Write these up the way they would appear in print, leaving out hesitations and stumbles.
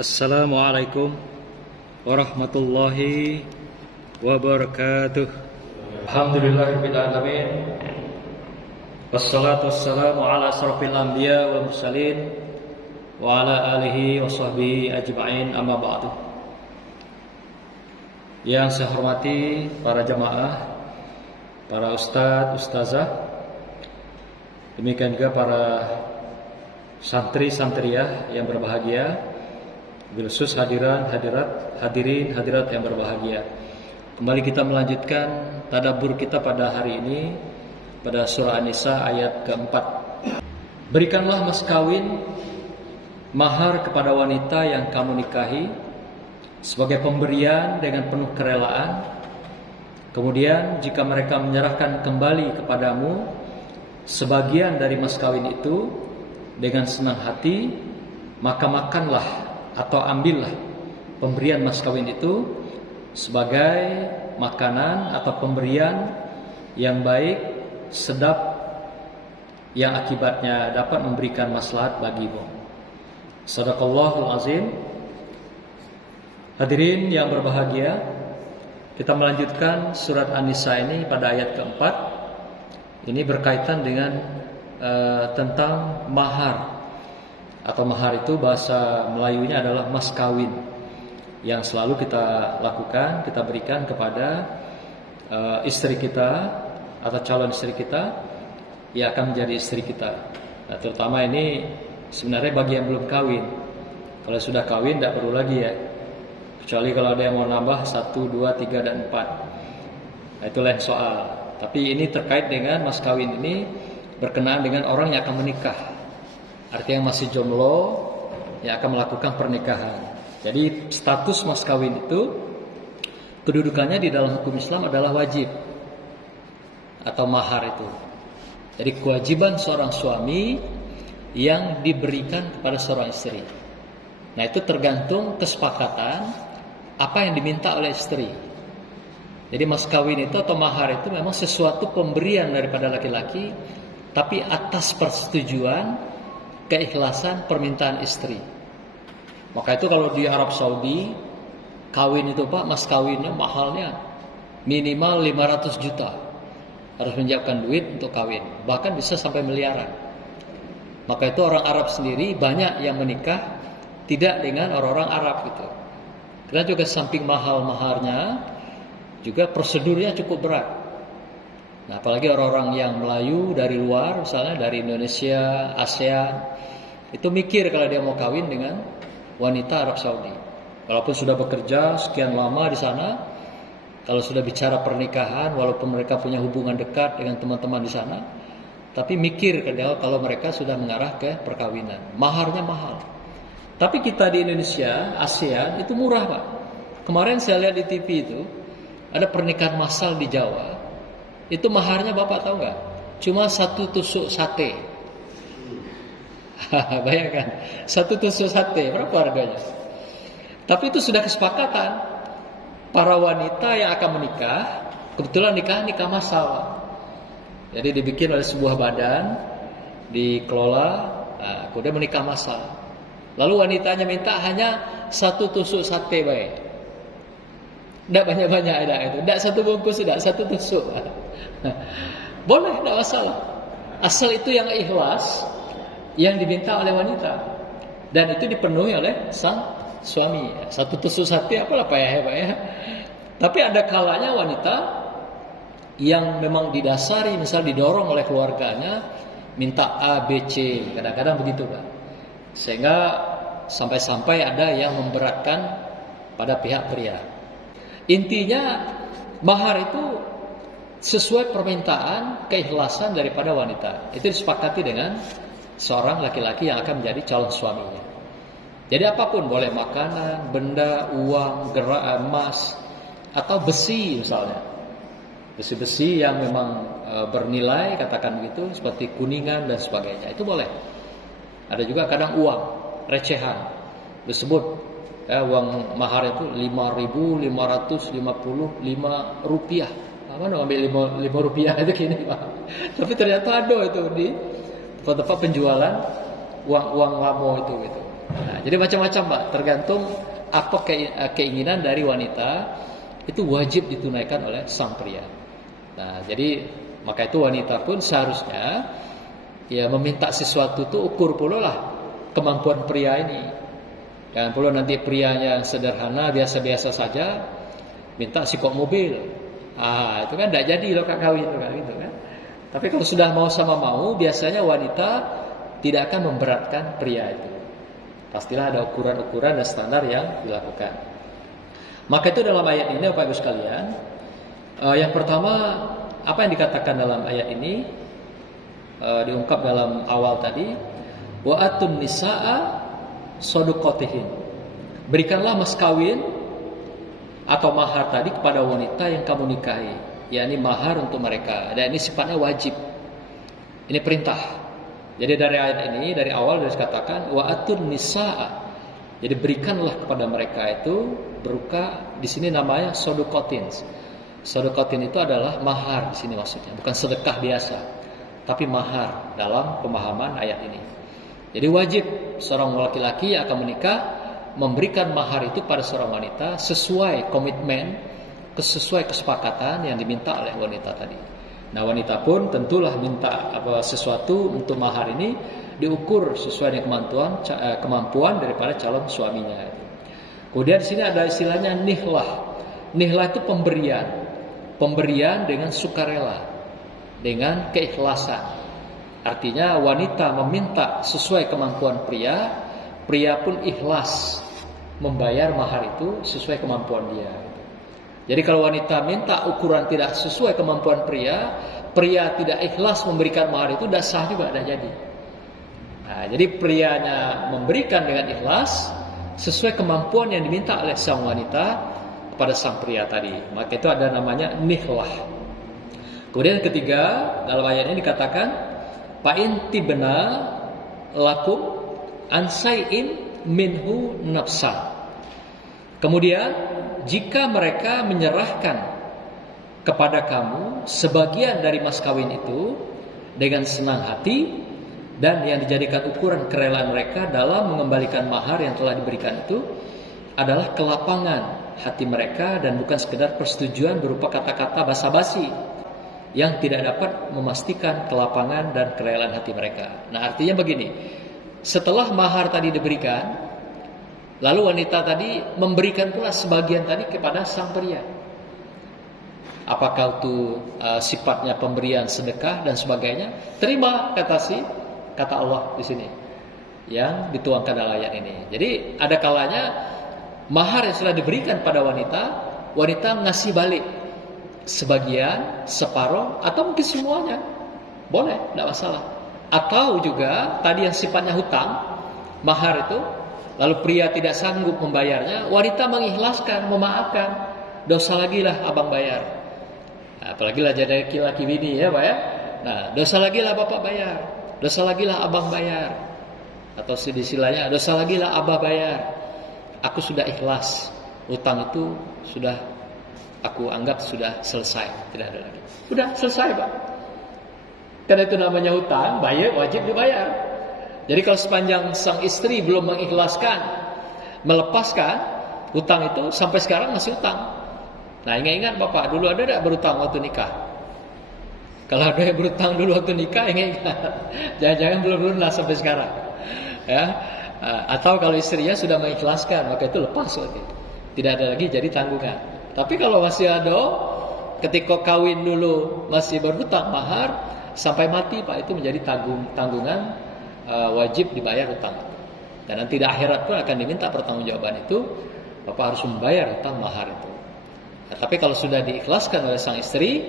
Assalamualaikum warahmatullahi wabarakatuh. Alhamdulillahirabbil alamin. Wassalatu wassalamu ala asrofil anbiya wal mursalin wa ala alihi wa sahbihi ajma'in, amma ba'du. Yang saya hormati para jamaah, para ustadz, ustazah, demikian juga para santri-santriyah yang berbahagia, khusus hadirin hadirat yang berbahagia. Kembali kita melanjutkan tadabbur kita pada hari ini pada surah An-Nisa ayat keempat. Berikanlah mas kawin mahar kepada wanita yang kamu nikahi sebagai pemberian dengan penuh kerelaan. Kemudian jika mereka menyerahkan kembali kepadamu sebagian dari mas kawin itu dengan senang hati, maka makanlah atau ambillah pemberian mas kawin itu sebagai makanan atau pemberian yang baik, sedap, yang akibatnya dapat memberikan maslahat bagimu. Shadaqallahul azim. Hadirin yang berbahagia, kita melanjutkan surat An-Nisa ini pada ayat keempat. Ini berkaitan dengan tentang mahar. Atau mahar itu bahasa Melayunya adalah mas kawin, yang selalu kita lakukan, kita berikan kepada istri kita atau calon istri kita yang akan menjadi istri kita. Nah, terutama ini sebenarnya bagi yang belum kawin. Kalau sudah kawin tidak perlu lagi ya, kecuali kalau ada yang mau nambah 1, 2, 3, dan 4. Nah, itu lain soal. Tapi ini terkait dengan mas kawin ini berkenaan dengan orang yang akan menikah. Artinya masih jomblo yang akan melakukan pernikahan. Jadi status mas kawin itu kedudukannya di dalam hukum Islam adalah wajib atau mahar itu. Jadi kewajiban seorang suami yang diberikan kepada seorang istri. Nah, itu tergantung kesepakatan apa yang diminta oleh istri. Jadi mas kawin itu atau mahar itu memang sesuatu pemberian daripada laki-laki, tapi atas persetujuan, keikhlasan permintaan istri. Maka itu kalau di Arab Saudi kawin itu Pak, mas kawinnya mahalnya minimal 500 juta. Harus menyiapkan duit untuk kawin, bahkan bisa sampai miliaran. Maka itu orang Arab sendiri banyak yang menikah tidak dengan orang-orang Arab gitu. Karena juga samping mahal maharnya, juga prosedurnya cukup berat. Nah, apalagi orang-orang yang Melayu dari luar, misalnya dari Indonesia, ASEAN, itu mikir kalau dia mau kawin dengan wanita Arab Saudi. Walaupun sudah bekerja sekian lama di sana, kalau sudah bicara pernikahan, walaupun mereka punya hubungan dekat dengan teman-teman di sana, tapi mikir kalau mereka sudah mengarah ke perkawinan. Maharnya mahal. Tapi kita di Indonesia, ASEAN, itu murah Pak. Kemarin saya lihat di TV itu, ada pernikahan massal di Jawa. Itu maharnya Bapak tahu nggak? Cuma 1 tusuk sate. Bayangkan, 1 tusuk sate berapa harganya? Tapi itu sudah kesepakatan para wanita yang akan menikah. Kebetulan nikah massal. Jadi dibikin oleh sebuah badan, dikelola, kemudian menikah massal. Lalu wanitanya minta hanya 1 tusuk sate baik. Tidak banyak-banyak ada itu. Tidak 1 bungkus, tidak 1 tusuk. Boleh, tidak masalah. Asal itu yang ikhlas, yang diminta oleh wanita, dan itu dipenuhi oleh sang suami. 1 tusuk sate apalah payah ya. Tapi ada kalanya wanita yang memang didasari, misal didorong oleh keluarganya, minta A, B, C. Kadang-kadang begitu Pak. Sehingga sampai-sampai ada yang memberatkan pada pihak pria. Intinya mahar itu sesuai permintaan, keikhlasan daripada wanita. Itu disepakati dengan seorang laki-laki yang akan menjadi calon suaminya. Jadi apapun, boleh makanan, benda, uang, gerak, emas, atau besi misalnya. Besi-besi yang memang bernilai, katakan begitu, seperti kuningan dan sebagainya. Itu boleh. Ada juga kadang uang, recehan. Disebut uang mahar itu 5.555 rupiah. Mana ambil 5 rupiah itu gini Pak. Tapi ternyata ada itu di tempat-tempat penjualan uang lamo itu gitu. Nah, jadi macam-macam Pak, tergantung apa keinginan dari wanita itu wajib ditunaikan oleh sang pria. Nah, jadi maka itu wanita pun seharusnya ya meminta sesuatu itu ukur pula lah kemampuan pria ini. Jangan pula nanti prianya sederhana biasa-biasa saja minta sikok mobil. Itu kan tidak jadi loh kak kawin gitu kan. Tapi kalau sudah mau sama mau, biasanya wanita tidak akan memberatkan pria itu. Pastilah ada ukuran-ukuran dan standar yang dilakukan. Maka itu dalam ayat ini Bapak Ibu sekalian, yang pertama apa yang dikatakan dalam ayat ini diungkap dalam awal tadi, wa atun nisaa soduqatihin. Berikanlah mas kawin atau mahar tadi kepada wanita yang kamu nikahi, yakni mahar untuk mereka. Dan ini sifatnya wajib. Ini perintah. Jadi dari ayat ini, dari awal sudah dikatakan wa atun nisaa. Jadi berikanlah kepada mereka itu berupa di sini namanya soduqatin. Soduqatin itu adalah mahar di sini maksudnya, bukan sedekah biasa, tapi mahar dalam pemahaman ayat ini. Jadi wajib seorang laki-laki yang akan menikah memberikan mahar itu pada seorang wanita sesuai komitmen, sesuai kesepakatan yang diminta oleh wanita tadi. Nah, wanita pun tentulah minta sesuatu untuk mahar ini diukur sesuai dengan kemampuan daripada calon suaminya. Kemudian di sini ada istilahnya nihlah. Nihlah itu pemberian dengan sukarela, dengan keikhlasan. Artinya wanita meminta sesuai kemampuan pria, pria pun ikhlas membayar mahar itu sesuai kemampuan dia. Jadi kalau wanita minta ukuran tidak sesuai kemampuan pria, pria tidak ikhlas memberikan mahar itu tidak sah juga, tidak jadi. Nah, jadi prianya memberikan dengan ikhlas sesuai kemampuan yang diminta oleh sang wanita kepada sang pria tadi. Maka itu ada namanya nihlah. Kemudian yang ketiga, dalam ayat ini dikatakan fa'in tibna lakum ansai'in minhu nafsa. Kemudian jika mereka menyerahkan kepada kamu sebagian dari mas kawin itu dengan senang hati, dan yang dijadikan ukuran kerelaan mereka dalam mengembalikan mahar yang telah diberikan itu adalah kelapangan hati mereka dan bukan sekedar persetujuan berupa kata-kata basa-basi yang tidak dapat memastikan kelapangan dan kerelaan hati mereka. Nah, artinya begini, setelah mahar tadi diberikan, lalu wanita tadi memberikan pula sebagian tadi kepada sang pria. Apakah itu sifatnya pemberian sedekah dan sebagainya? Terima kata Allah di sini yang dituangkan dalam ayat ini. Jadi ada kalanya mahar yang sudah diberikan pada wanita, wanita ngasih balik sebagian, separuh, atau mungkin semuanya, boleh, tidak masalah. Atau juga tadi yang sifatnya hutang, mahar itu, lalu pria tidak sanggup membayarnya, wanita mengikhlaskan, memaafkan, dosa lagi lah abang bayar. Nah, apalagi lah jadi laki-laki bini ya Pak ya. Nah, dosa lagi lah bapak bayar, dosa lagi lah abang bayar. Atau istilahnya, dosa lagi lah abah bayar. Aku sudah ikhlas, utang itu sudah aku anggap sudah selesai, tidak ada lagi. Sudah selesai Pak. Karena itu namanya hutang, bayar, wajib dibayar. Jadi kalau sepanjang sang istri belum mengikhlaskan, melepaskan hutang itu, sampai sekarang masih hutang. Nah, ingat-ingat Bapak, dulu ada tidak berhutang waktu nikah? Kalau ada yang berhutang dulu waktu nikah, ingat. Jangan-jangan belum lunas sampai sekarang. Ya. Atau kalau istrinya sudah mengikhlaskan, maka itu lepas waktu itu. Tidak ada lagi jadi tanggungan. Tapi kalau masih ada, ketika kawin dulu masih berhutang mahar, sampai mati Pak, itu menjadi tanggungan wajib dibayar hutang. Dan nanti di akhirat pun akan diminta pertanggungjawaban itu. Bapak harus membayar hutang mahar itu. Nah, tapi kalau sudah diikhlaskan oleh sang istri,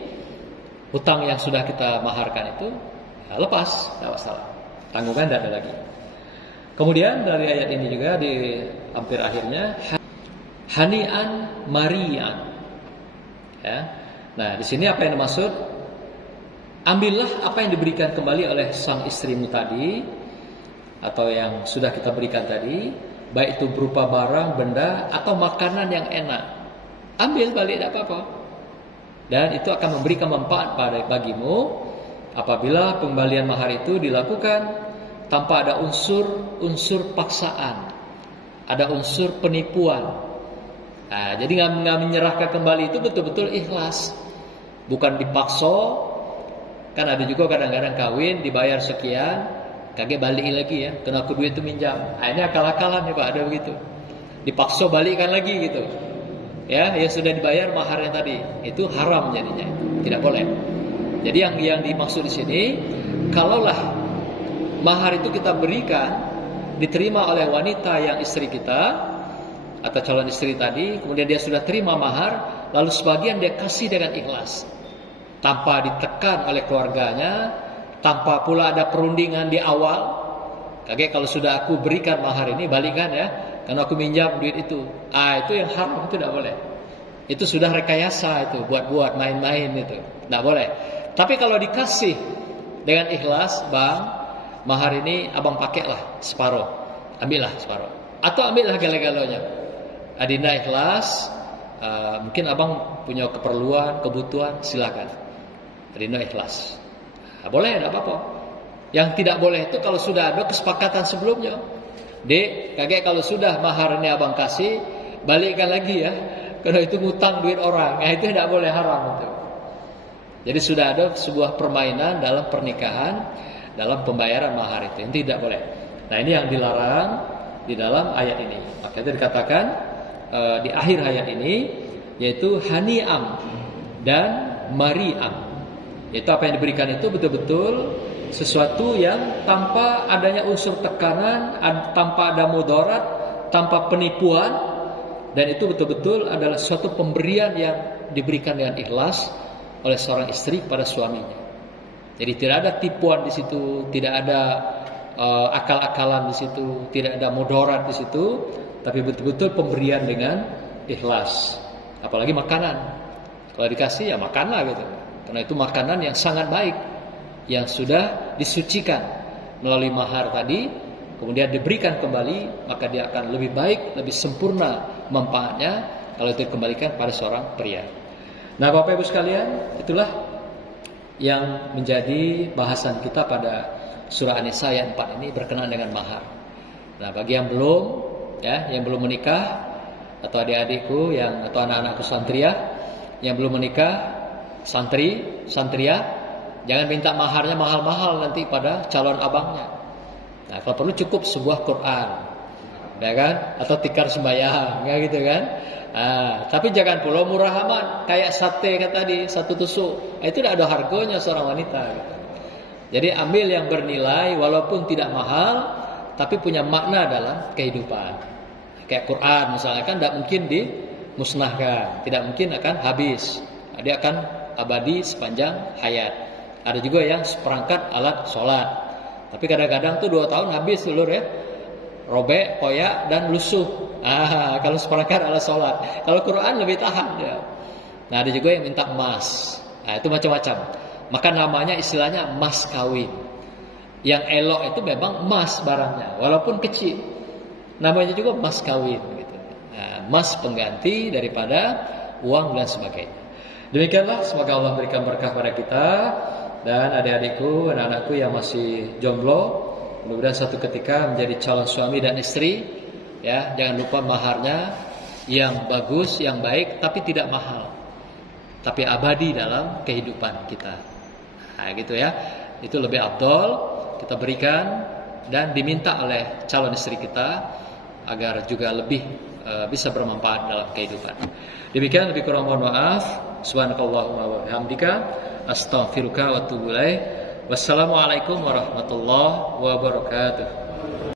hutang yang sudah kita maharkan itu ya lepas, tidak masalah. Tanggungan tidak ada lagi. Kemudian dari ayat ini juga di hampir akhirnya, hani'an mari'an. Ya. Nah, di sini apa yang dimaksud? Ambillah apa yang diberikan kembali oleh sang istrimu tadi, atau yang sudah kita berikan tadi, baik itu berupa barang, benda, atau makanan yang enak. Ambil balik, tidak apa-apa. Dan itu akan memberikan manfaat bagimu apabila pembalian mahar itu dilakukan tanpa ada unsur paksaan, ada unsur penipuan. Nah, jadi nggak menyerahkan kembali itu betul-betul ikhlas, bukan dipaksa. Kan ada juga kadang-kadang kawin dibayar sekian, kagak balik lagi ya, kena aku duit itu minjam. Nah, ini akal-akalan ya Pak, ada begitu. Dipaksa balikkan lagi gitu. Ya, yang sudah dibayar maharnya tadi, itu haram jadinya, tidak boleh. Jadi yang dimaksud di sini, kalaulah mahar itu kita berikan, diterima oleh wanita yang istri kita atau calon istri tadi, kemudian dia sudah terima mahar, lalu sebagian dia kasih dengan ikhlas, tanpa ditekan oleh keluarganya, tanpa pula ada perundingan di awal. Kayak kalau sudah aku berikan mahar ini, balikan ya, karena aku minjam duit itu. Itu yang haram, itu tidak boleh. Itu sudah rekayasa, itu buat-buat main-main, itu tidak boleh. Tapi kalau dikasih dengan ikhlas, bang, mahar ini abang pakailah separuh, ambillah separuh, atau ambillah gala-galanya. Adinda ikhlas, mungkin abang punya keperluan, kebutuhan, silakan. Adinda ikhlas, boleh, tidak apa-apa. Yang tidak boleh itu kalau sudah ada kesepakatan sebelumnya. Dek, kakek, kalau sudah mahar ini abang kasih, balikkan lagi ya, karena itu ngutang duit orang. Itu tidak boleh, haram itu. Jadi sudah ada sebuah permainan dalam pernikahan, dalam pembayaran mahar itu, yang tidak boleh. Nah, ini yang dilarang di dalam ayat ini. Maka itu dikatakan di akhir ayat ini, yaitu hani'am dan mari'am. Yaitu apa yang diberikan itu betul-betul sesuatu yang tanpa adanya unsur tekanan, tanpa ada mudarat, tanpa penipuan, dan itu betul-betul adalah suatu pemberian yang diberikan dengan ikhlas oleh seorang istri kepada suaminya. Jadi tidak ada tipuan di situ, tidak ada akal-akalan di situ, tidak ada mudarat di situ, tapi betul-betul pemberian dengan ikhlas. Apalagi makanan, kalau dikasih ya makanlah gitu, karena itu makanan yang sangat baik, yang sudah disucikan melalui mahar tadi, kemudian diberikan kembali, maka dia akan lebih baik, lebih sempurna manfaatnya kalau itu dikembalikan pada seorang pria. Nah, Bapak Ibu sekalian, itulah yang menjadi bahasan kita pada surah An-Nisa ayat 4 ini berkenaan dengan mahar. Nah, bagi yang belum yang belum menikah, atau adik-adikku atau anak-anakku santriah yang belum menikah, santriah, jangan minta maharnya mahal-mahal nanti pada calon abangnya. Nah, kalau perlu cukup sebuah Quran, ya kan, atau tikar sembahyang, ya gitu kan. Tapi jangan pula murah amat, kayak sate kan tadi, satu tusuk. Itu tidak ada harganya seorang wanita gitu. Jadi ambil yang bernilai, walaupun tidak mahal, tapi punya makna dalam kehidupan. Kayak Quran misalnya, kan tidak mungkin dimusnahkan, tidak mungkin akan habis. Dia akan abadi sepanjang hayat. Ada juga yang seperangkat alat sholat, tapi kadang-kadang tuh 2 tahun habis dulur ya, robek, koyak, dan lusuh. Kalau seperangkat alat sholat. Kalau Quran lebih tahan ya. Nah, ada juga yang minta emas. Itu macam-macam. Maka namanya istilahnya emas kawin. Yang elok itu memang emas barangnya, walaupun kecil. Namanya juga emas kawin gitu. Emas pengganti daripada uang dan sebagainya. Demikianlah, semoga Allah berikan berkah pada kita dan adik-adikku, anak-anakku yang masih jomblo, mudah-mudahan suatu ketika menjadi calon suami dan istri. Ya, jangan lupa maharnya yang bagus, yang baik, tapi tidak mahal, tapi abadi dalam kehidupan kita. Nah, gitu ya. Itu lebih afdol kita berikan dan diminta oleh calon istri kita agar juga lebih bisa bermanfaat dalam kehidupan. Demikian, lebih kurang mohon maaf. Subhanakallahumma wa bihamdika, astaghfiruka wa atubu ilaik. Wassalamualaikum warahmatullahi wabarakatuh.